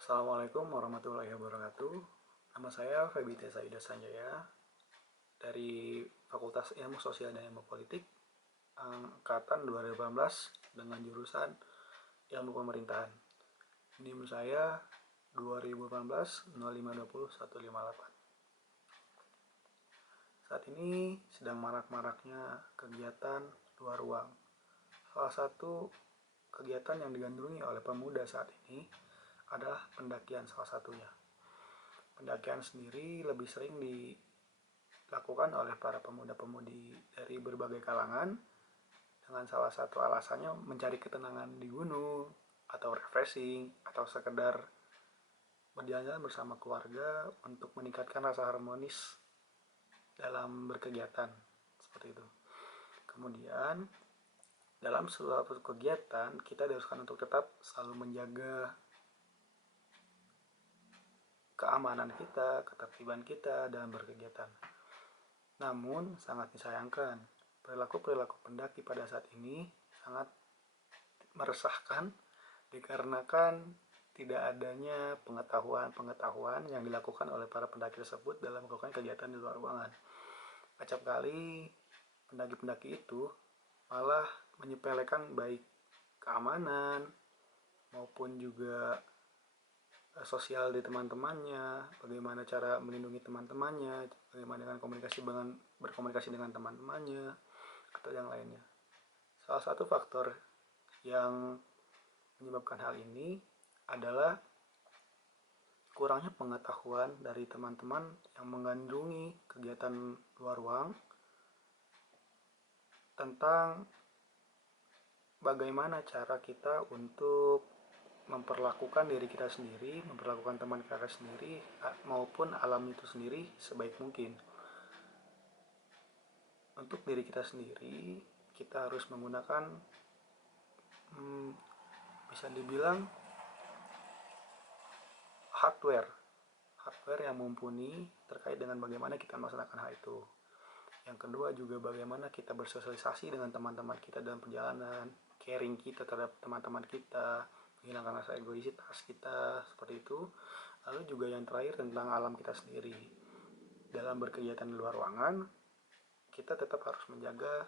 Assalamualaikum warahmatullahi wabarakatuh. Nama saya Feby Tesa Ida Sanjaya dari Fakultas Ilmu Sosial dan Ilmu Politik angkatan 2018 dengan jurusan Ilmu Pemerintahan. NIM saya 2018 0520 158. Saat ini sedang marak-maraknya kegiatan luar ruang. Salah satu kegiatan yang digandrungi oleh pemuda saat ini adalah pendakian salah satunya. Pendakian sendiri lebih sering dilakukan oleh para pemuda-pemudi dari berbagai kalangan dengan salah satu alasannya mencari ketenangan di gunung atau refreshing atau sekedar berjalan-jalan bersama keluarga untuk meningkatkan rasa harmonis dalam berkegiatan seperti itu. Kemudian dalam suatu kegiatan kita diharuskan untuk tetap selalu menjaga keamanan kita, ketertiban kita dalam berkegiatan. Namun sangat disayangkan, perilaku-perilaku pendaki pada saat ini sangat meresahkan dikarenakan tidak adanya pengetahuan yang dilakukan oleh para pendaki tersebut dalam melakukan kegiatan di luar ruangan. Acap kali pendaki-pendaki itu malah menyepelekan baik keamanan maupun juga sosial di teman-temannya, bagaimana cara melindungi teman-temannya, bagaimana dengan berkomunikasi dengan teman-temannya, atau yang lainnya. Salah satu faktor yang menyebabkan hal ini adalah kurangnya pengetahuan dari teman-teman yang mengandungi kegiatan luar ruang tentang bagaimana cara kita untuk memperlakukan diri kita sendiri, memperlakukan teman kita sendiri, maupun alam itu sendiri sebaik mungkin. Untuk diri kita sendiri, kita harus menggunakan bisa dibilang hardware yang mumpuni terkait dengan bagaimana kita melaksanakan hal itu. Yang kedua juga bagaimana kita bersosialisasi dengan teman-teman kita dalam perjalanan, caring kita terhadap teman-teman kita, menghilangkan rasa egoisitas kita, seperti itu. Lalu juga yang terakhir tentang alam kita sendiri. Dalam berkegiatan di luar ruangan, kita tetap harus menjaga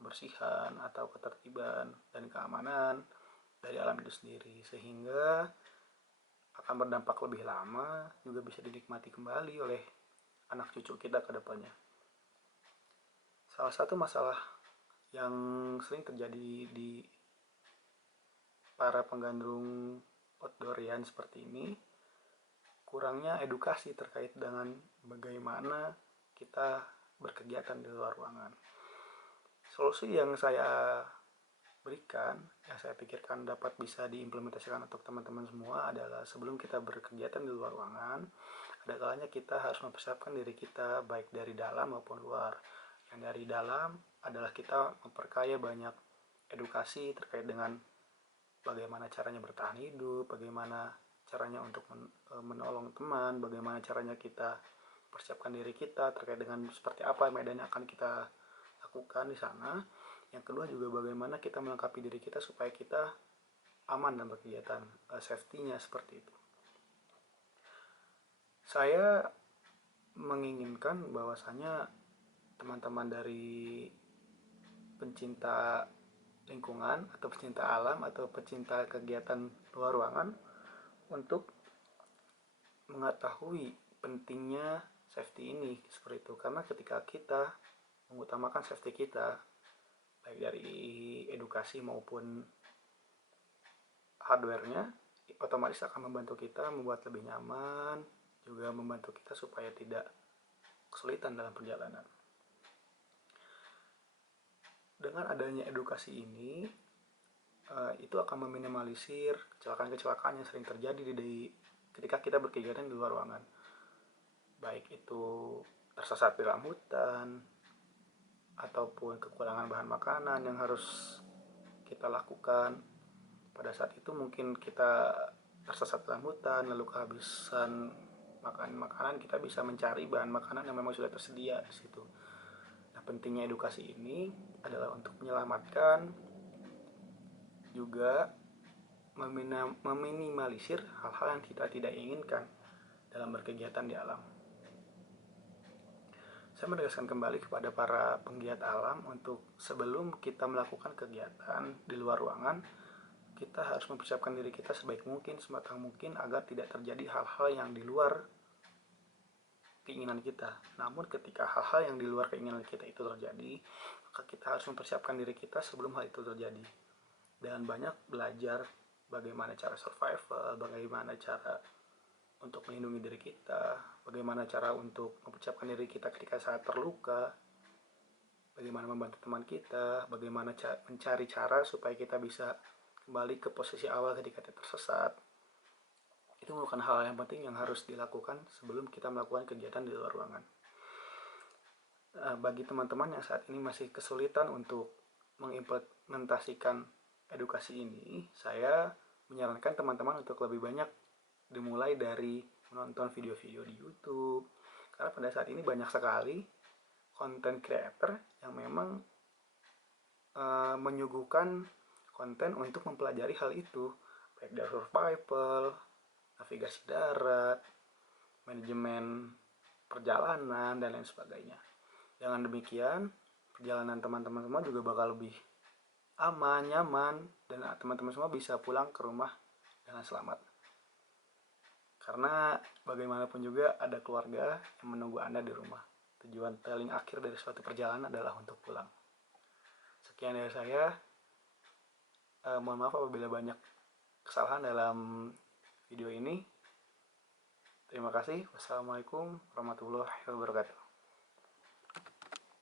kebersihan atau ketertiban dan keamanan dari alam itu sendiri, sehingga akan berdampak lebih lama, juga bisa dinikmati kembali oleh anak cucu kita ke depannya. Salah satu masalah yang sering terjadi di para penggandrung outdoorian seperti ini, kurangnya edukasi terkait dengan bagaimana kita berkegiatan di luar ruangan. Solusi yang saya berikan, yang saya pikirkan dapat bisa diimplementasikan untuk teman-teman semua adalah sebelum kita berkegiatan di luar ruangan, ada kalanya kita harus mempersiapkan diri kita baik dari dalam maupun luar. Yang dari dalam adalah kita memperkaya banyak edukasi terkait dengan bagaimana caranya bertahan hidup, bagaimana caranya untuk menolong teman, bagaimana caranya kita persiapkan diri kita terkait dengan seperti apa medan yang akan kita lakukan di sana. Yang kedua juga bagaimana kita melengkapi diri kita supaya kita aman dalam berkegiatan, safety-nya seperti itu. Saya menginginkan bahwasanya teman-teman dari pencinta lingkungan atau pecinta alam atau pecinta kegiatan luar ruangan untuk mengetahui pentingnya safety ini seperti itu, karena ketika kita mengutamakan safety kita baik dari edukasi maupun hardware-nya, otomatis akan membantu kita membuat lebih nyaman, juga membantu kita supaya tidak kesulitan dalam perjalanan. Dengan adanya edukasi ini, itu akan meminimalisir kecelakaan-kecelakaan yang sering terjadi ketika kita berkegiatan di luar ruangan. Baik itu tersesat di dalam hutan, ataupun kekurangan bahan makanan yang harus kita lakukan. Pada saat itu mungkin kita tersesat dalam hutan, lalu kehabisan makanan, kita bisa mencari bahan makanan yang memang sudah tersedia di situ. Nah, pentingnya edukasi ini adalah untuk menyelamatkan juga meminimalisir hal-hal yang kita tidak inginkan dalam berkegiatan di alam. Saya menegaskan kembali kepada para penggiat alam untuk sebelum kita melakukan kegiatan di luar ruangan, kita harus mempersiapkan diri kita sebaik mungkin, sematang mungkin agar tidak terjadi hal-hal yang di luar keinginan kita. Namun ketika hal-hal yang di luar keinginan kita itu terjadi, maka kita harus mempersiapkan diri kita sebelum hal itu terjadi. Dan banyak belajar bagaimana cara survival, bagaimana cara untuk melindungi diri kita, bagaimana cara untuk mempersiapkan diri kita ketika saat terluka, bagaimana membantu teman kita, bagaimana mencari cara supaya kita bisa kembali ke posisi awal ketika kita tersesat. Itu merupakan hal yang penting yang harus dilakukan sebelum kita melakukan kegiatan di luar ruangan. Bagi teman-teman yang saat ini masih kesulitan untuk mengimplementasikan edukasi ini, saya menyarankan teman-teman untuk lebih banyak dimulai dari menonton video-video di YouTube, karena pada saat ini banyak sekali content creator yang memang menyuguhkan konten untuk mempelajari hal itu, baik dari survival, navigasi darat, manajemen perjalanan, dan lain sebagainya. Dengan demikian, perjalanan teman-teman semua juga bakal lebih aman, nyaman, dan teman-teman semua bisa pulang ke rumah dengan selamat. Karena bagaimanapun juga ada keluarga yang menunggu Anda di rumah. Tujuan paling akhir dari suatu perjalanan adalah untuk pulang. Sekian dari saya. Mohon maaf apabila banyak kesalahan dalam video ini. Terima kasih. Wassalamualaikum warahmatullahi wabarakatuh.